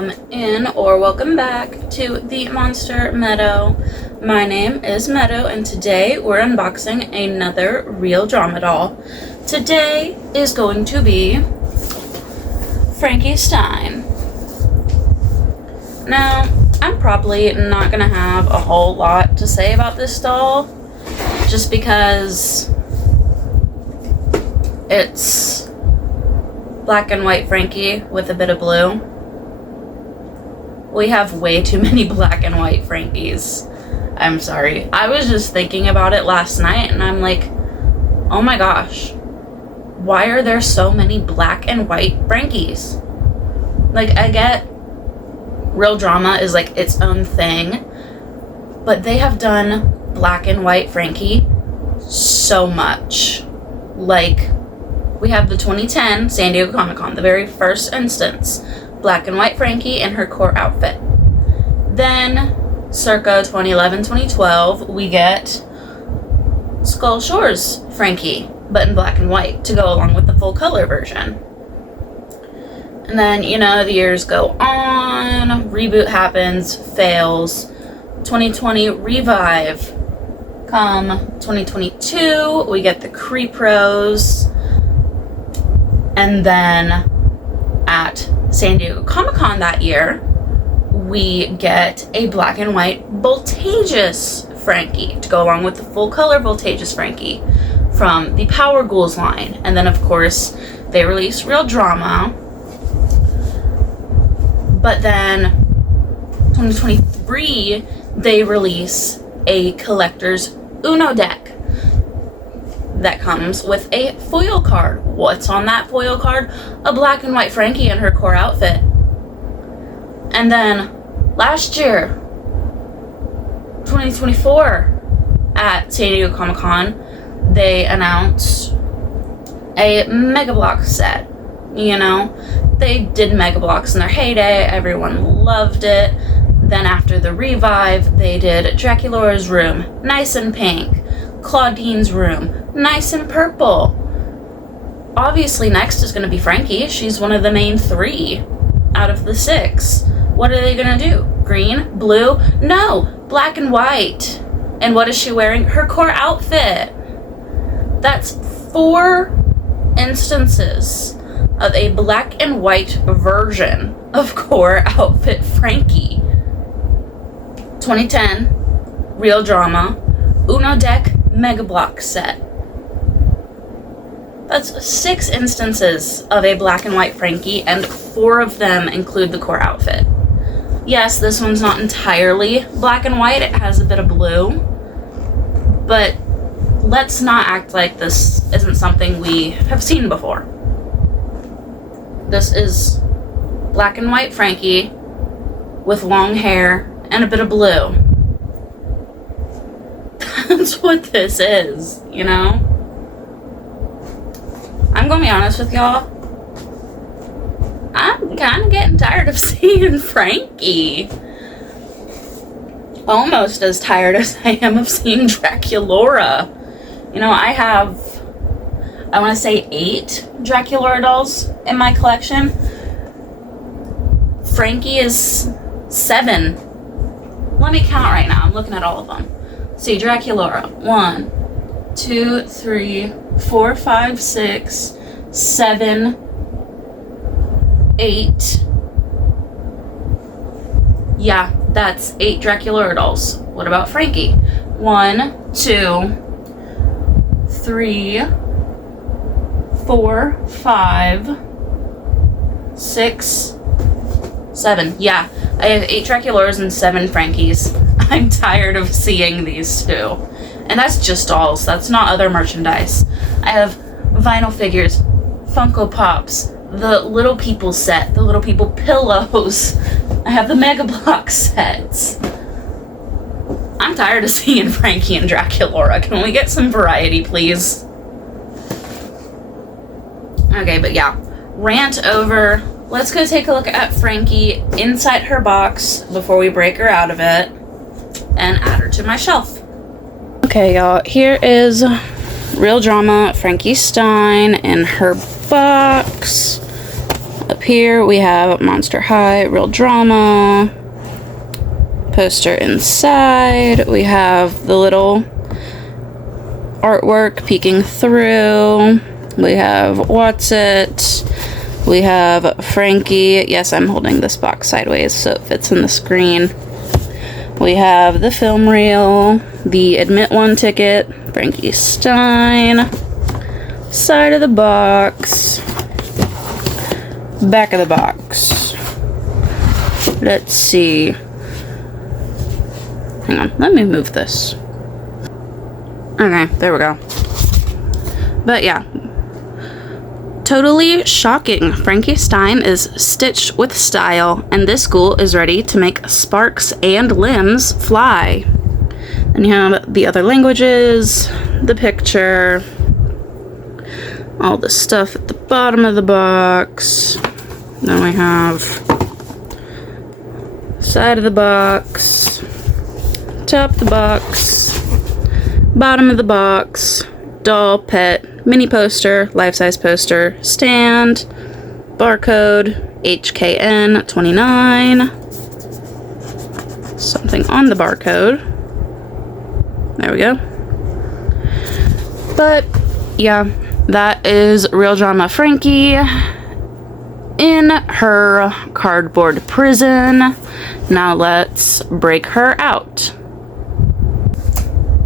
welcome in or welcome back to the Monster Meadow. My name is Meadow and today we're unboxing another real drama doll. Today is going to be Frankie Stein. Now, I'm probably not going to have a whole lot to say about this doll just because it's black and white Frankie with a bit of blue. We have way too many black and white Frankies. I'm sorry. I was just thinking about it last night and I'm like, oh my gosh, why are there so many black and white Frankies? Like, I get real drama is like its own thing, but they have done black and white Frankie so much. Like, we have the 2010 San Diego Comic-Con, the very first instance. Black and white Frankie in her core outfit. Then, circa 2011-2012, we get Skull Shores Frankie, but in black and white, to go along with the full color version. And then, you know, the years go on, reboot happens, fails. 2020 revive. Come 2022, we get the Creep Rose. And then at San Diego Comic-Con that year, we get a black and white Voltageous Frankie to go along with the full color Voltageous Frankie from the Power Ghouls line. And then, of course, they release Real Drama. But then, 2023, they release a collector's Uno deck that comes with a foil card. What's on that foil card? A black and white Frankie in her core outfit. And then last year, 2024, at San Diego Comic-Con, they announced a Mega Block set. You know, they did Mega Blocks in their heyday. Everyone loved it. Then after the revive, they did Draculaura's room, nice and pink. Claudine's room, nice and purple. Obviously next is going to be Frankie. She's one of the main 3 out of the 6. What are they going to do? Green? Blue? No! Black and white. And what is she wearing? Her core outfit. That's 4 instances of a black and white version of core outfit Frankie. 2010, Real Drama, Uno deck, Mega Block set. That's 6 instances of a black and white Frankie, and 4 of them include the core outfit. Yes, this one's not entirely black and white, it has a bit of blue, but let's not act like this isn't something we have seen before. This is black and white Frankie with long hair and a bit of blue. That's what this is, you know? I'm gonna be honest with y'all. I'm kind of getting tired of seeing Frankie. Almost as tired as I am of seeing Draculaura. You know, I have, I want to say 8 Draculaura dolls in my collection. Frankie is 7. Let me count right now. I'm looking at all of them. See, Draculaura, 1, 2, 3, 4, 5, 6, 7, 8. Yeah, that's 8 Draculaura dolls. What about Frankie? 1, 2, 3, 4, 5, 6, 7. Yeah, I have 8 Draculauras and 7 Frankies. I'm tired of seeing these 2. And that's just dolls. That's not other merchandise. I have vinyl figures, Funko Pops, the Little People set, the Little People pillows. I have the Mega Block sets. I'm tired of seeing Frankie and Draculaura. Can we get some variety, please? Okay, but yeah. Rant over. Let's go take a look at Frankie inside her box before we break her out of it and add her to my shelf. Okay, y'all, here is Real Drama Frankie Stein in her box. Up here we have Monster High, Real Drama. Poster inside. We have the little artwork peeking through. We have What's It. We have Frankie. Yes, I'm holding this box sideways so it fits in the screen. We have the film reel, the Admit One ticket, Frankie Stein, side of the box, back of the box. Let's see. Hang on, let me move this. Okay, there we go. But yeah. Totally shocking. Frankie Stein is stitched with style, and this school is ready to make sparks and limbs fly. Then you have the other languages, the picture, all the stuff at the bottom of the box. Then we have side of the box, top of the box, bottom of the box, doll, pet, mini poster, life-size poster, stand, barcode, HKN 29, something on the barcode. There we go. But yeah, that is Real Drama Frankie in her cardboard prison. Now let's break her out.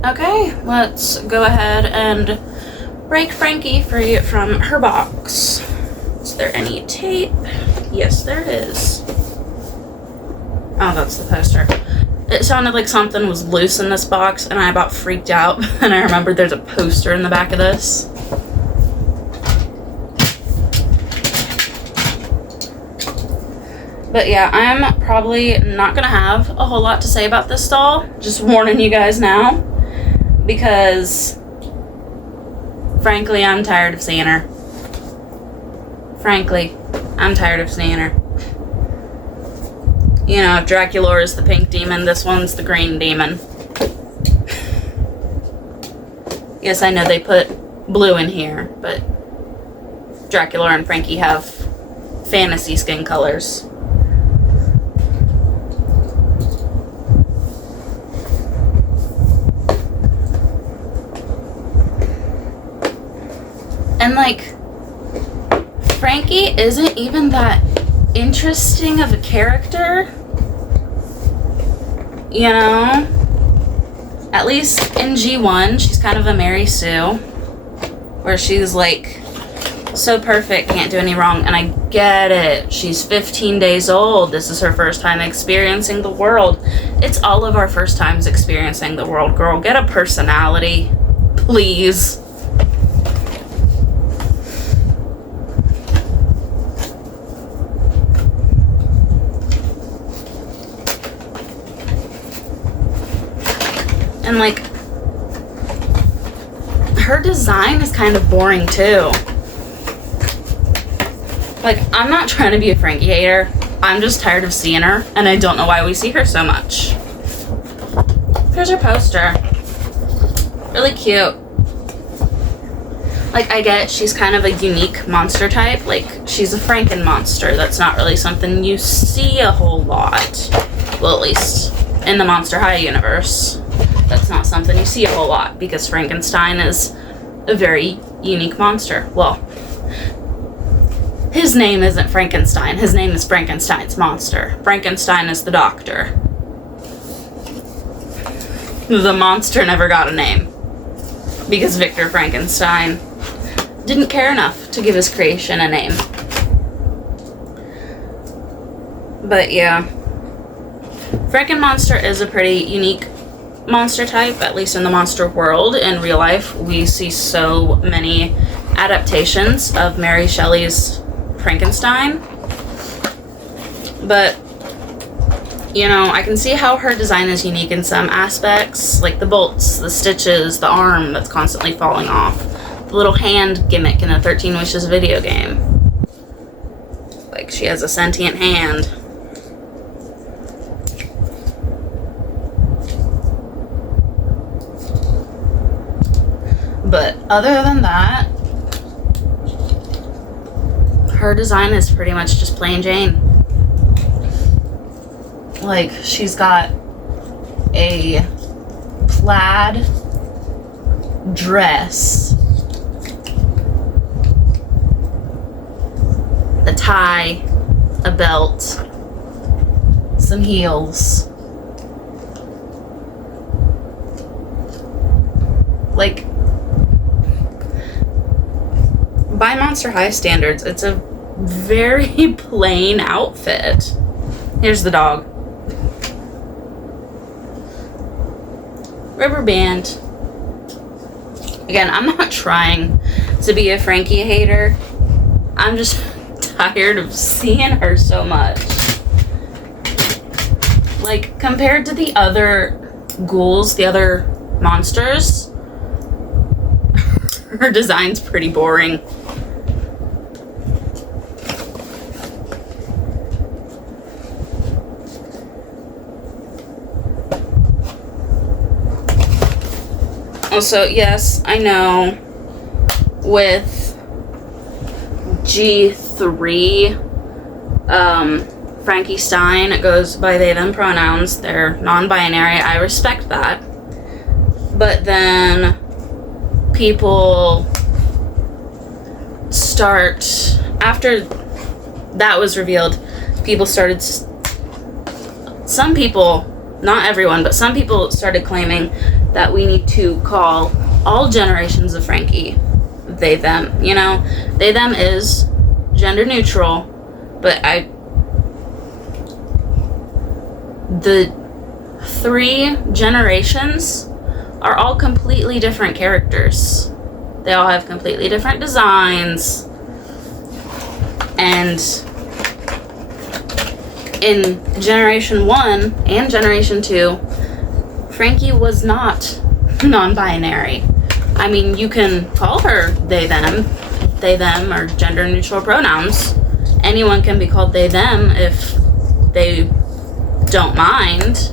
Okay, let's go ahead and break Frankie free from her box. Is there any tape? Yes, there is. Oh, that's the poster. It sounded like something was loose in this box, and I about freaked out. And I remembered there's a poster in the back of this. But yeah, I'm probably not gonna have a whole lot to say about this doll. Just warning you guys now. Because, frankly, I'm tired of seeing her. Frankly, I'm tired of seeing her. You know, Dracula is the pink demon, this one's the green demon. Yes, I know they put blue in here, but Dracula and Frankie have fantasy skin colors. And like, Frankie isn't even that interesting of a character, you know? At least in G1, she's kind of a Mary Sue, where she's like so perfect, can't do any wrong. And I get it, she's 15 days old, this is her first time experiencing the world. It's all of our first times experiencing the world, girl. Get a personality, please. And like, her design is kind of boring too. Like, I'm not trying to be a Frankie hater. I'm just tired of seeing her, and I don't know why we see her so much. Here's her poster. Really cute. Like, I get she's kind of a unique monster type. Like, she's a Franken monster. That's not really something you see a whole lot. Well, at least in the Monster High universe. That's not something you see a whole lot, because Frankenstein is a very unique monster. Well, his name isn't Frankenstein. His name is Frankenstein's monster. Frankenstein is the doctor. The monster never got a name, because Victor Frankenstein didn't care enough to give his creation a name. But yeah, Frankenmonster is a pretty unique monster type, at least in the monster world. In real life, we see so many adaptations of Mary Shelley's Frankenstein. But, you know, I can see how her design is unique in some aspects, like the bolts, the stitches, the arm that's constantly falling off, the little hand gimmick in the 13 Wishes video game. Like, she has a sentient hand. But other than that, her design is pretty much just plain Jane. Like, she's got a plaid dress, a tie, a belt, some heels. Like, by Monster High standards, it's a very plain outfit. Here's the dog. Rubber band. Again, I'm not trying to be a Frankie hater. I'm just tired of seeing her so much. Like, compared to the other ghouls, the other monsters, her design's pretty boring. Also, yes, I know with G3, Frankie Stein goes by they, them pronouns. They're non-binary. I respect that. But then people start, after that was revealed, people started, some people, not everyone, but some people started claiming that we need to call all generations of Frankie they, them. You know, they, them is gender neutral, but the 3 generations are all completely different characters. They all have completely different designs. And in Generation 1 and Generation 2, Frankie was not non-binary. I mean, you can call her they, them, or gender neutral pronouns. Anyone can be called they, them if they don't mind.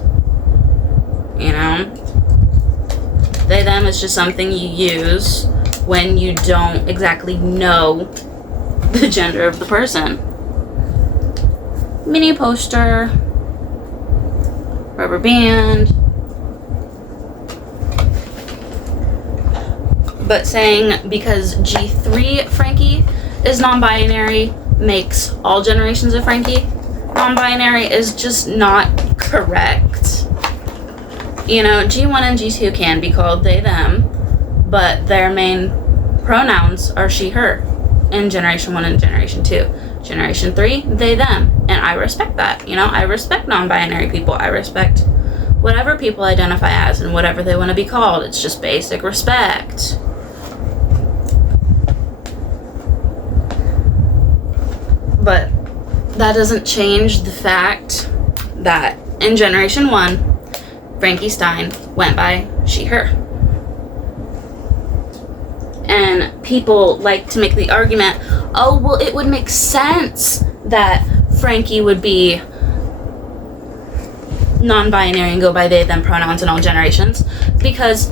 You know? They, them is just something you use when you don't exactly know the gender of the person. Mini poster, rubber band. But saying because G3 Frankie is non-binary makes all generations of Frankie non-binary is just not correct. You know, G1 and G2 can be called they, them, but their main pronouns are she, her in Generation 1 and Generation 2. Generation 3, they, them. And I respect that. You know, I respect non-binary people. I respect whatever people identify as and whatever they want to be called. It's just basic respect. But that doesn't change the fact that in Generation 1, Frankie Stein went by she, her. And people like to make the argument, oh, well, it would make sense that Frankie would be non-binary and go by they, them pronouns in all generations, because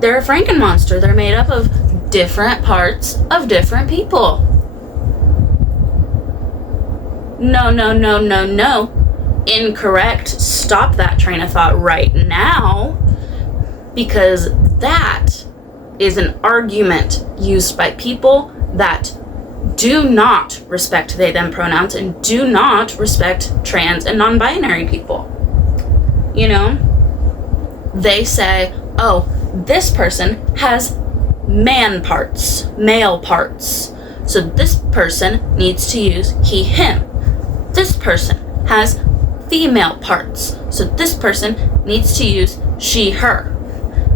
they're a Frankenmonster. They're made up of different parts of different people. No, no, no, no, no. Incorrect. Stop that train of thought right now, because that is an argument used by people that do not respect they, them pronouns and do not respect trans and non-binary people. You know, they say, oh, this person has man parts, male parts, so this person needs to use he, him. This person has female parts, so this person needs to use she, her.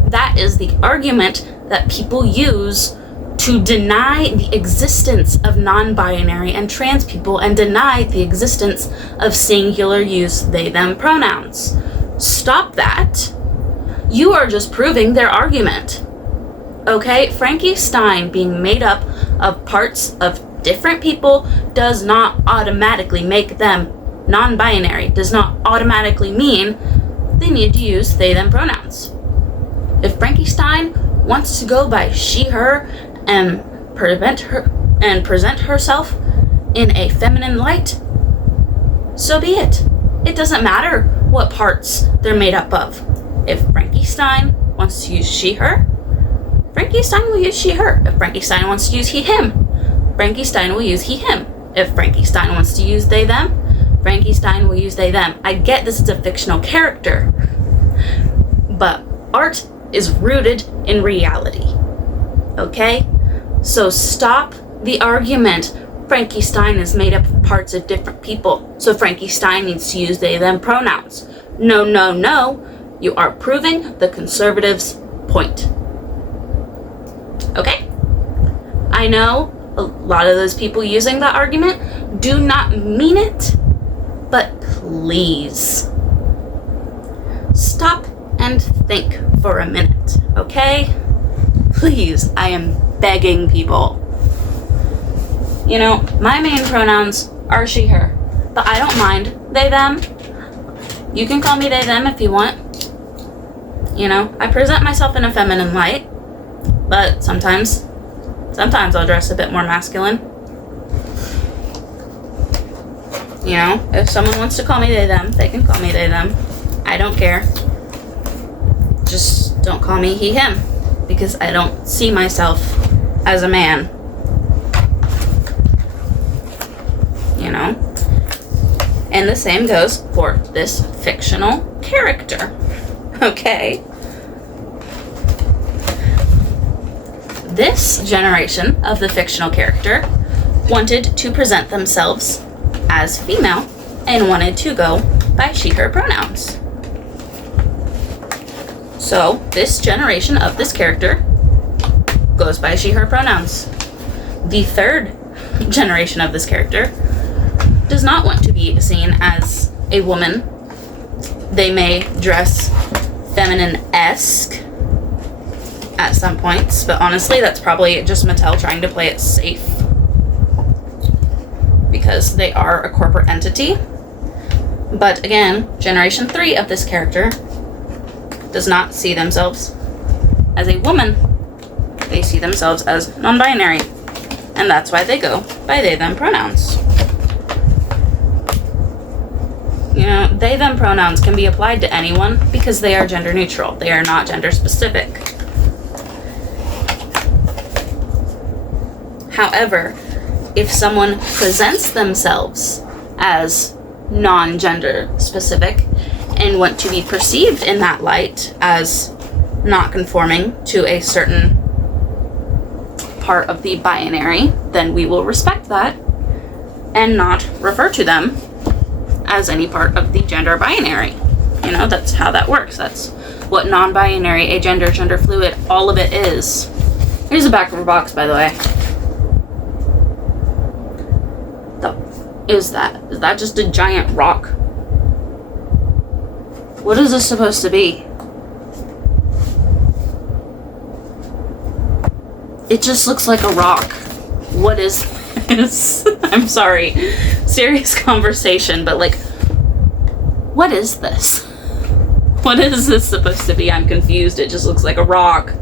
That is the argument that people use to deny the existence of non-binary and trans people and deny the existence of singular use they, them pronouns. Stop that. You are just proving their argument. Okay? Frankie Stein being made up of parts of different people does not automatically make them non-binary, does not automatically mean they need to use they, them pronouns. If Frankie Stein wants to go by she, her and present herself in a feminine light, so be it. It doesn't matter what parts they're made up of. If Frankie Stein wants to use she, her, Frankie Stein will use she, her. If Frankie Stein wants to use he, him, Frankie Stein will use he, him. If Frankie Stein wants to use they, them, Frankie Stein will use they, them. I get this is a fictional character, but art is rooted in reality. Okay? So stop the argument. Frankie Stein is made up of parts of different people, so Frankie Stein needs to use they, them pronouns. No, no, no. You are proving the conservatives' point. Okay? I know a lot of those people using that argument do not mean it, but please stop and think for a minute, okay? Please, I am begging people. You know, my main pronouns are she, her, but I don't mind they, them. You can call me they, them if you want. You know, I present myself in a feminine light, but sometimes I'll dress a bit more masculine. You know, if someone wants to call me they, them, they can call me they, them. I don't care. Just don't call me he, him, because I don't see myself as a man. You know? And the same goes for this fictional character. Okay? This generation of the fictional character wanted to present themselves as female and wanted to go by she, her pronouns. So this generation of this character goes by she, her pronouns. The third generation of this character does not want to be seen as a woman. They may dress feminine-esque at some points, but honestly, that's probably just Mattel trying to play it safe, because they are a corporate entity. But again, Generation 3 of this character does not see themselves as a woman. They see themselves as non-binary, and that's why they go by they, them pronouns. You know, they, them pronouns can be applied to anyone because they are gender neutral. They are not gender specific. However, if someone presents themselves as non-gender specific and want to be perceived in that light as not conforming to a certain part of the binary, then we will respect that and not refer to them as any part of the gender binary. You know, that's how that works. That's what non-binary, agender, gender fluid, all of it is. Here's the back of a box, by the way. Is that just a giant rock? What is this supposed to be? It just looks like a rock. What is this? I'm sorry. Serious conversation, but like, what is this? What is this supposed to be? I'm confused. It just looks like a rock.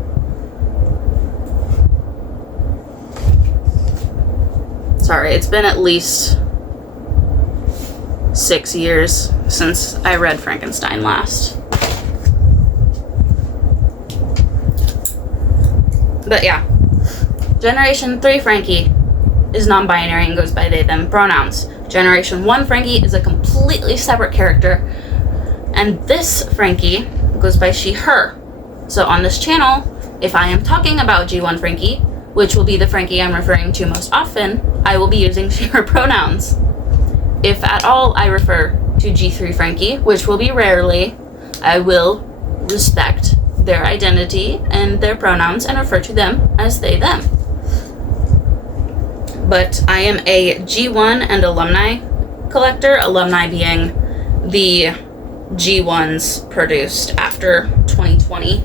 Sorry, it's been at least 6 years since I read Frankenstein last. But yeah, Generation 3 Frankie is non-binary and goes by they, them pronouns. Generation 1 Frankie is a completely separate character, and this Frankie goes by she, her. So on this channel, if I am talking about G1 Frankie, which will be the Frankie I'm referring to most often, I will be using she, her pronouns. If at all I refer to G3 Frankie, which will be rarely, I will respect their identity and their pronouns and refer to them as they, them. But I am a G1 and alumni collector, alumni being the G1s produced after 2020.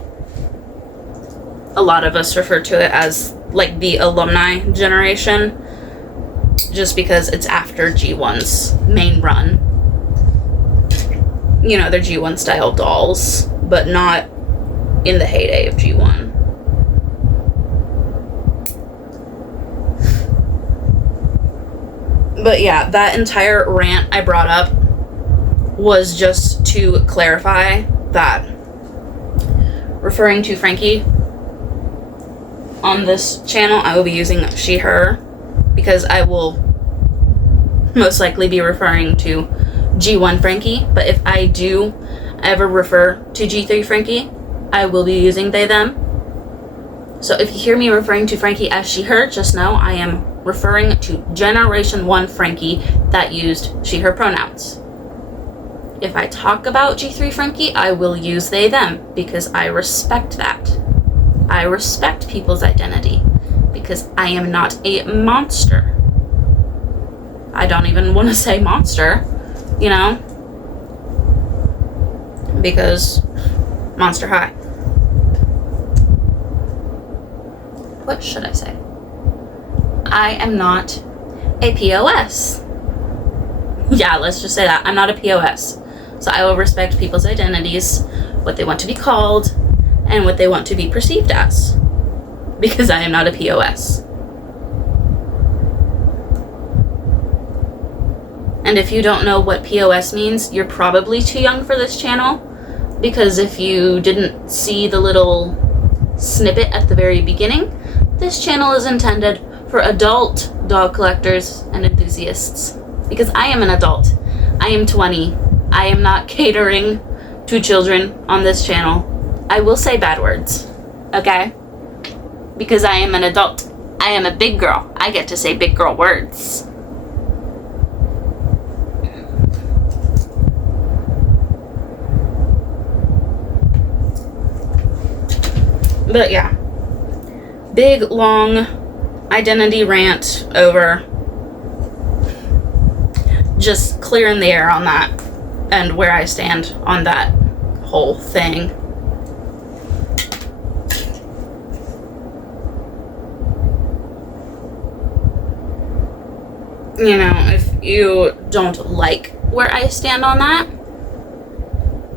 A lot of us refer to it as like the alumni generation, just because it's after G1's main run. You know, they're G1 style dolls, but not in the heyday of G1. But yeah, that entire rant I brought up was just to clarify that referring to Frankie on this channel, I will be using she, her, because I will most likely be referring to G1 Frankie. But if I do ever refer to G3 Frankie, I will be using they, them. So if you hear me referring to Frankie as she, her, just know I am referring to Generation 1 Frankie that used she, her pronouns. If I talk about G3 Frankie, I will use they, them, because I respect that. I respect people's identity, because I am not a monster. I don't even want to say monster, you know, because Monster High. What should I say? I am not a POS. Yeah, let's just say that. I'm not a POS. So I will respect people's identities, what they want to be called, and what they want to be perceived as, because I am not a POS. And if you don't know what POS means, you're probably too young for this channel, because if you didn't see the little snippet at the very beginning, this channel is intended for adult dog collectors and enthusiasts, because I am an adult. I am 20. I am not catering to children on this channel. I will say bad words, okay? Because I am an adult. I am a big girl. I get to say big girl words. But yeah, big, long identity rant over. Just clearing the air on that and where I stand on that whole thing. You know, if you don't like where I stand on that,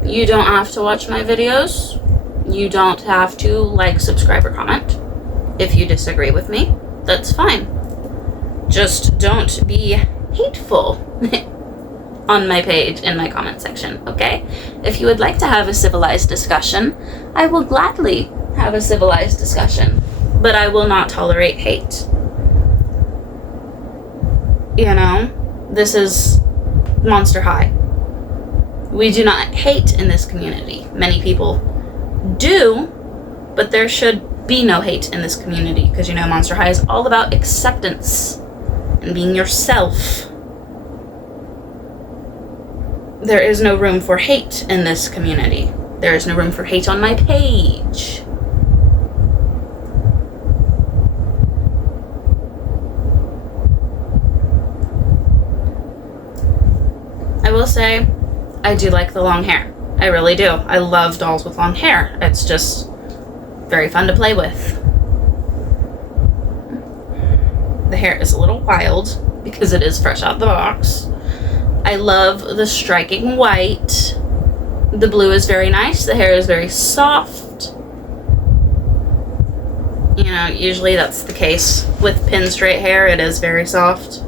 you don't have to watch my videos. You don't have to like, subscribe, or comment. If you disagree with me, that's fine. Just don't be hateful on my page in my comment section, okay? If you would like to have a civilized discussion, I will gladly have a civilized discussion, but I will not tolerate hate. You know, this is Monster High. We do not hate in this community. Many people do, but there should be no hate in this community, because, you know, Monster High is all about acceptance and being yourself. There is no room for hate in this community. There is no room for hate on my page. I will say, I do like the long hair. I really do. I love dolls with long hair. It's just very fun to play with. The hair is a little wild because it is fresh out the box. I love the striking white. The blue is very nice. The hair is very soft. You know, usually that's the case with pin straight hair. It is very soft.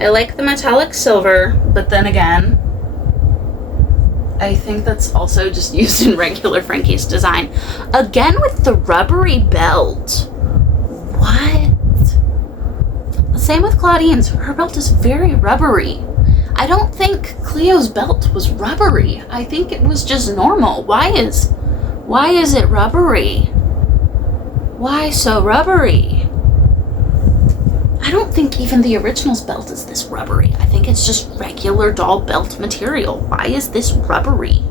I like the metallic silver, but then again, I think that's also just used in regular Frankie's design. Again with the rubbery belt. What? Same with Claudine's. Her belt is very rubbery. I don't think Cleo's belt was rubbery. I think it was just normal. Why is it rubbery? Why so rubbery? I don't think even the original's belt is this rubbery. I think it's just regular doll belt material. Why is this rubbery?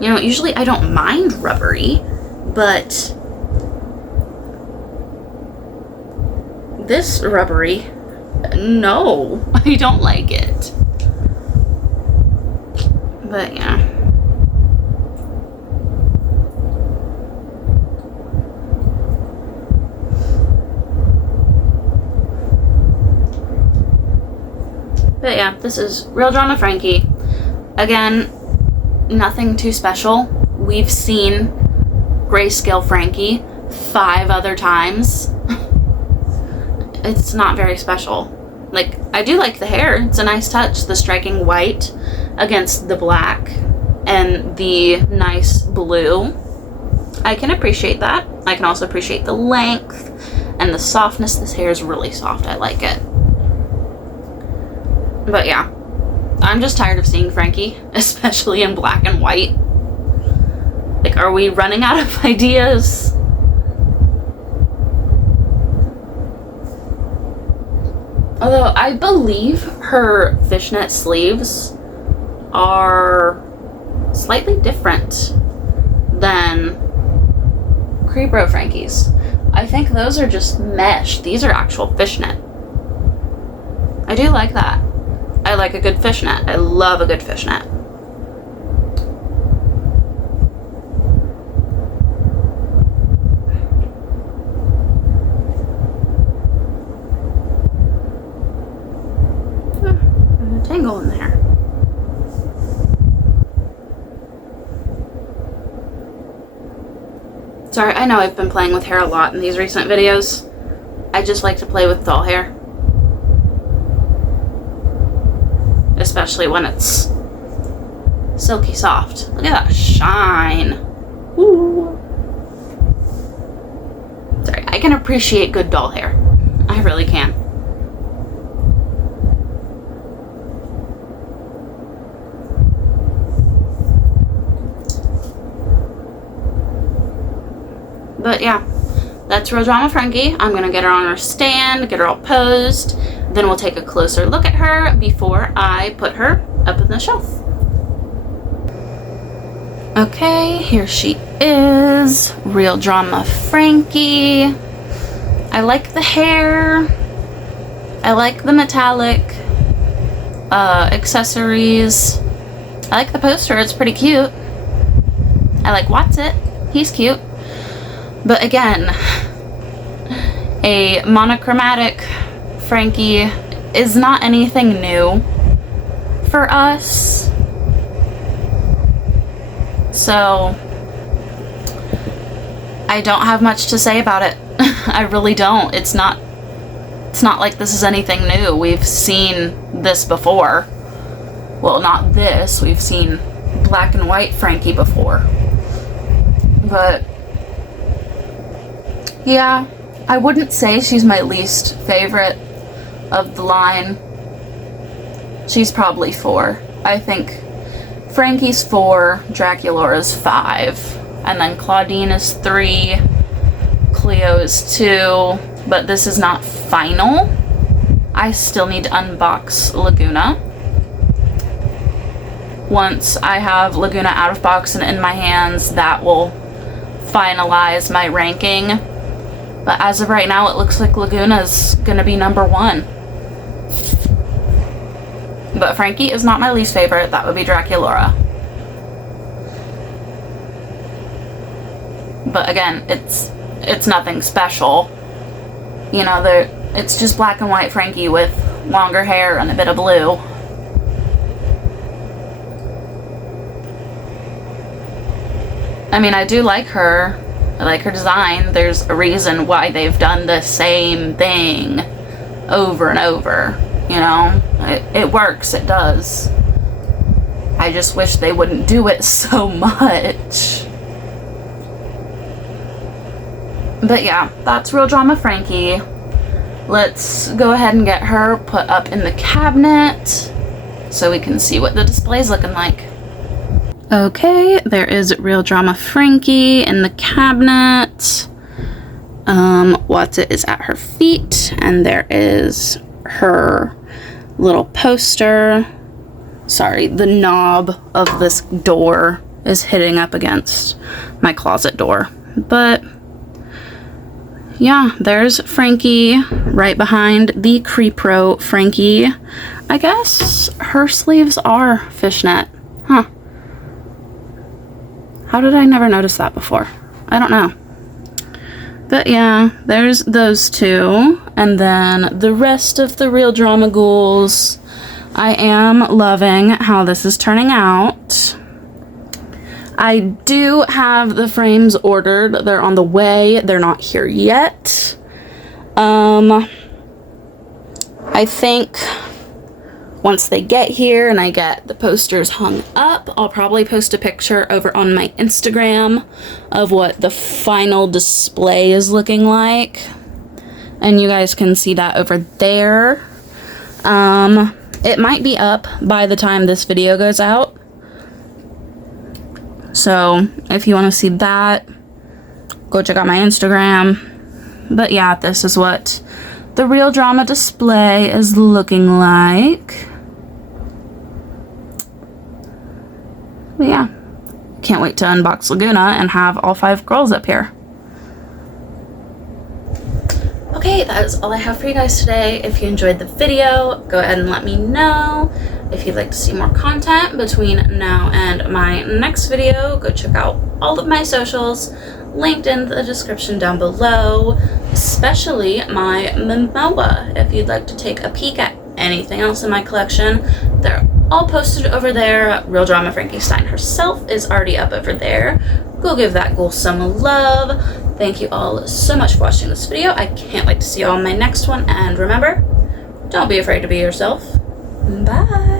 You know, usually I don't mind rubbery, but this rubbery, no, I don't like it. But yeah. But yeah, this is Real Drama Frankie. Again, nothing too special. We've seen Grayscale Frankie 5 other times, it's not very special. Like, I do like the hair. It's a nice touch. The striking white against the black and the nice blue. I can appreciate that. I can also appreciate the length and the softness. This hair is really soft. I like it. But yeah, I'm just tired of seeing Frankie, especially in black and white. Like, are we running out of ideas? Although I believe her fishnet sleeves are slightly different than Creepro Frankie's. I think those are just mesh. These are actual fishnet. I do like that. I like a good fishnet. I love a good fishnet. There's a tangle in there. Sorry, I know I've been playing with hair a lot in these recent videos. I just like to play with doll hair. Especially when it's silky soft. Look at that shine. Ooh. Sorry, I can appreciate good doll hair. I really can. But yeah, that's Real Drama Frankie. I'm gonna get her on her stand, get her all posed. Then we'll take a closer look at her before I put her up on the shelf. Okay, here she is. Real Drama Frankie. I like the hair. I like the metallic accessories. I like the poster. It's pretty cute. I like Watsit. He's cute. But again, a monochromatic Frankie is not anything new for us. So I don't have much to say about it. I really don't. It's not like this is anything new. We've seen this before. Well, not this. We've seen black and white Frankie before. But yeah, I wouldn't say she's my least favorite of the line. She's probably 4. I think Frankie's 4, Draculaura's 5, and then Claudine is 3, Cleo is 2, but this is not final. I still need to unbox Laguna. Once I have Laguna out of box and in my hands, that will finalize my ranking. But as of right now, it looks like Laguna's gonna be number 1. But Frankie is not my least favorite. That would be Draculaura. But again, it's nothing special. You know, it's just black and white Frankie with longer hair and a bit of blue. I mean, I do like her. I like her design. There's a reason why they've done the same thing over and over. You know, it works. It does. I just wish they wouldn't do it so much. But yeah, that's Real Drama Frankie. Let's go ahead and get her put up in the cabinet so we can see what the display's looking like. Okay, there is Real Drama Frankie in the cabinet. Watsit is at her feet, and there is her little poster. Sorry, the knob of this door is hitting up against my closet door. But yeah, there's Frankie right behind the Creepro Frankie. I guess her sleeves are fishnet. Huh. How did I never notice that before? I don't know. But yeah, there's those two. And then the rest of the Real Drama Ghouls. I am loving how this is turning out. I do have the frames ordered. They're on the way. They're not here yet. I think once they get here and I get the posters hung up, I'll probably post a picture over on my Instagram of what the final display is looking like. And you guys can see that over there. It might be up by the time this video goes out. So if you want to see that, go check out my Instagram. But yeah, this is what the Real Drama display is looking like. But yeah, can't wait to unbox Laguna and have all 5 girls up here. Okay, that is all I have for you guys today. If you enjoyed the video, go ahead and let me know. If you'd like to see more content between now and my next video, go check out all of my socials linked in the description down below, especially my Momoa. If you'd like to take a peek at anything else in my collection, they're all posted over there. Real Drama Frankie Stein herself is already up over there. Go give that girl some love. Thank you all so much for watching this video. I can't wait to see you all in my next one. And remember, don't be afraid to be yourself. Bye.